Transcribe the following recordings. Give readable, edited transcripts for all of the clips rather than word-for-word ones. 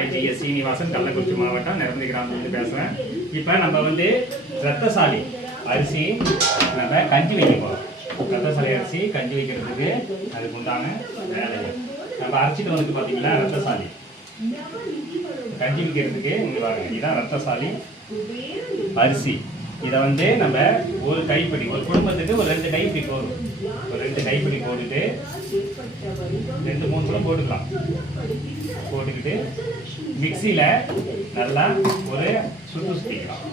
IGS Srinivasan, Kallakurichi மாவட்டம் நிரந்தரி கிராமத்துலேருந்து பேசுகிறேன். இப்போ நம்ம வந்து ரத்தசாலி அரிசி நம்ம கஞ்சி வைக்க போகிறோம். ரத்தசாலி அரிசி கஞ்சி வைக்கிறதுக்கு அதுக்கு உண்டான வேலைகள் நம்ம அரைச்சிட்டு வந்துட்டு பார்த்தீங்களா, ரத்தசாலி கஞ்சி வைக்கிறதுக்கு இங்கே பாருங்க, இதுதான் ரத்தசாலி அரிசி. இதை வந்து நம்ம ஒரு கைப்பிடி, ஒரு குடும்பத்துக்கு ஒரு 2 கைப்பிடி போடும். ஒரு 2 கைப்பிடி போட்டுட்டு 2-3 கூட போட்டுக்கலாம். போட்டுக்கிட்டு மிக்சியில் நல்லா ஒரு சுற்றிக்கலாம்.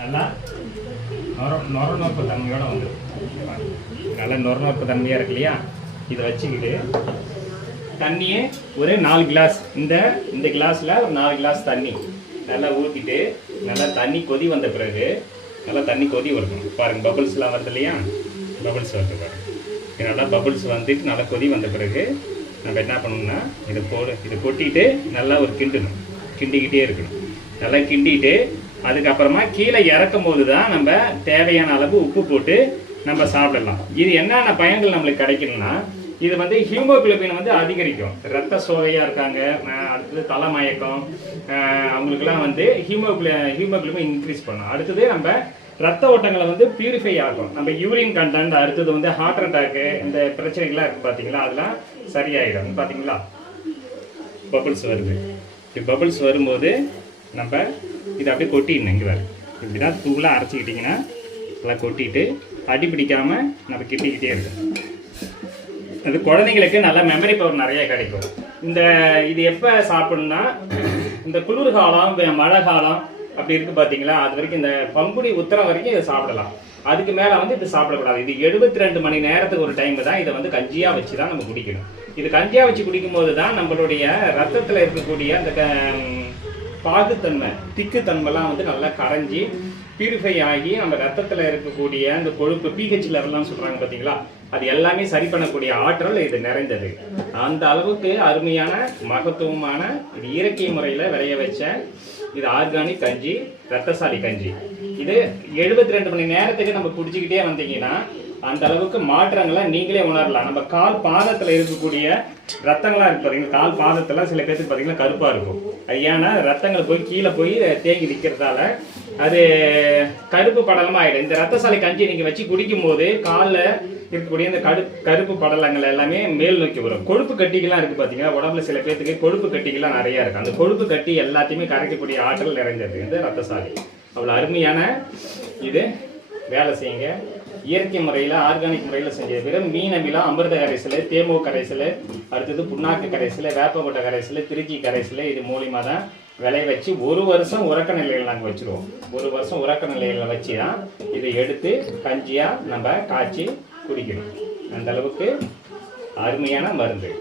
நல்லா நொரநொறுப்பு தன்மையோட வந்துடும். நல்லா நொரநொறுப்பு தன்மையாக இருக்கு இல்லையா, இதை வச்சுக்கிட்டு தண்ணியே ஒரு 4 கிளாஸ், இந்த கிளாஸில் ஒரு 4 கிளாஸ் தண்ணி நல்லா ஊற்றிட்டு, நல்லா தண்ணி கொதி வந்த பிறகு நல்லா தண்ணி கொதி வரணும். பாருங்கள், பபுள்ஸ்லாம் வருது இல்லையா, பபுள்ஸ் வருது பாருங்கள். நல்லா பபுள்ஸ் வந்துட்டு நல்லா கொதி வந்த பிறகு நம்ம என்ன பண்ணணும்னா இதை கொட்டிட்டு நல்லா ஒரு கிண்டிக்கிட்டே இருக்கணும். நல்லா கிண்டிட்டு அதுக்கப்புறமா கீழே இறக்கும் போது தான் நம்ம தேவையான அளவு உப்பு போட்டு நம்ம சாப்பிடலாம். இது என்னென்ன பயன்கள் நம்மளுக்கு கிடைக்கணும்னா, இது வந்து ஹீமோகுளோபின் வந்து அதிகரிக்கும். ரத்த சோகையாக இருக்காங்க, அடுத்தது தலைமயக்கம், அவங்களுக்குலாம் வந்து ஹீமோகுளோபின் இன்க்ரீஸ் பண்ணும். அடுத்தது நம்ம ரத்த ஓட்டங்களை வந்து பியூரிஃபை ஆகும். நம்ம யூரின் கண்டென்ட், அடுத்தது வந்து ஹார்ட் அட்டாக்கு, இந்த பிரச்சனைகள்லாம் இருக்குது பார்த்தீங்களா, அதெல்லாம் சரியாயிடும். பார்த்தீங்களா, பபிள்ஸ் வருது. பபிள்ஸ் வரும்போது நம்ம இதை அப்படியே கொட்டிடணும். இங்கே வேறு இப்படி தான் தூளாக அரைச்சிக்கிட்டிங்கன்னா நல்லா கொட்டிட்டு அடி பிடிக்காமல் நம்ம கிட்டிக்கிட்டே இருக்கோம். அது குழந்தைங்களுக்கு நல்லா மெமரி பவர் நிறைய கிடைக்கும். இது எப்போ சாப்பிடணும்னா, இந்த குளிர்காலம், மழை காலம் அப்படி இருக்குது பார்த்தீங்களா, அது வரைக்கும் இந்த பங்குனி உத்திரம் வரைக்கும் இதை சாப்பிடலாம். அதுக்கு மேலே வந்து இது சாப்பிடக்கூடாது. இது 72 மணி நேரத்துக்கு ஒரு டைம் தான் இதை வந்து கஞ்சியாக வச்சு தான் நம்ம குடிக்கணும். இது கஞ்சியாக வச்சு குடிக்கும்போது தான் நம்மளுடைய ரத்தத்தில் இருக்கக்கூடிய அந்த பாகுத்தன்மை, திக்குத்தன்மைலாம் வந்து நல்லா கரைஞ்சி பியூரிஃபை ஆகி நம்ம ரத்தத்தில் இருக்கக்கூடிய அந்த கொழுப்பு, பிஹெச் லெவல்லாம் சொல்கிறாங்க பார்த்தீங்களா, அது எல்லாமே சரி பண்ணக்கூடிய ஆற்றல் இது நிறைந்தது. அந்த அளவுக்கு அருமையான மகத்துவமான இது இயற்கை முறையில் விளைய வச்ச இது ஆர்கானிக் கஞ்சி, ரத்தசாலி கஞ்சி. இது 72 மணி நேரத்துக்கு நம்ம குடிச்சிக்கிட்டே வந்தீங்கன்னா அந்த அளவுக்கு மாற்றங்களை நீங்களே உணரலாம். நம்ம கால் பாதத்தில் இருக்கக்கூடிய ரத்தங்களாக இருக்கு பார்த்தீங்கன்னா, கால் பாதத்தில் சில பேருக்கு பார்த்தீங்கன்னா கருப்பாக இருக்கும். அது ஏன்னா ரத்தங்கள் போய் கீழே போய் தேங்கி நிற்கிறதால அது கருப்பு படலமாக ஆகிடும். இந்த ரத்தசாலி கஞ்சி நீங்கள் வச்சு குடிக்கும் போது காலில் இருக்கக்கூடிய இந்த கருப்பு படலங்கள் எல்லாமே மேல் நோக்கி வரும். கொழுப்பு கட்டிகள்லாம் இருக்குது பார்த்தீங்கன்னா, உடம்புல சில பேர்த்துக்கு கொழுப்பு கட்டிகள்லாம் நிறையா இருக்குது. அந்த கொழுப்பு கட்டி எல்லாத்தையுமே கரைக்கக்கூடிய ஆற்றல் நிறைஞ்சது இந்த ரத்தசாலி. அவ்வளோ அருமையான இது வேலை செய்யுங்க. இயற்கை முறையில், ஆர்கானிக் முறையில் செஞ்ச பிறகு மீன் அமிலம், அமிர்த கரைசல், தேமோ கரைசல், அடுத்தது புண்ணாக்கு கரைசல், வேப்பங்கொட்டை கரைசல், திருச்சி கரைசல், இது மூலியமாக தான் விளைய வச்சு 1 வருஷம் உறக்க நிலையில் நாங்கள் வச்சுருவோம். 1 வருஷம் உறக்க நிலையில் வச்சு தான் இதை எடுத்து கஞ்சியாக நம்ம காய்ச்சி குடிக்கணும். அந்த அளவுக்கு அருமையான மருந்து.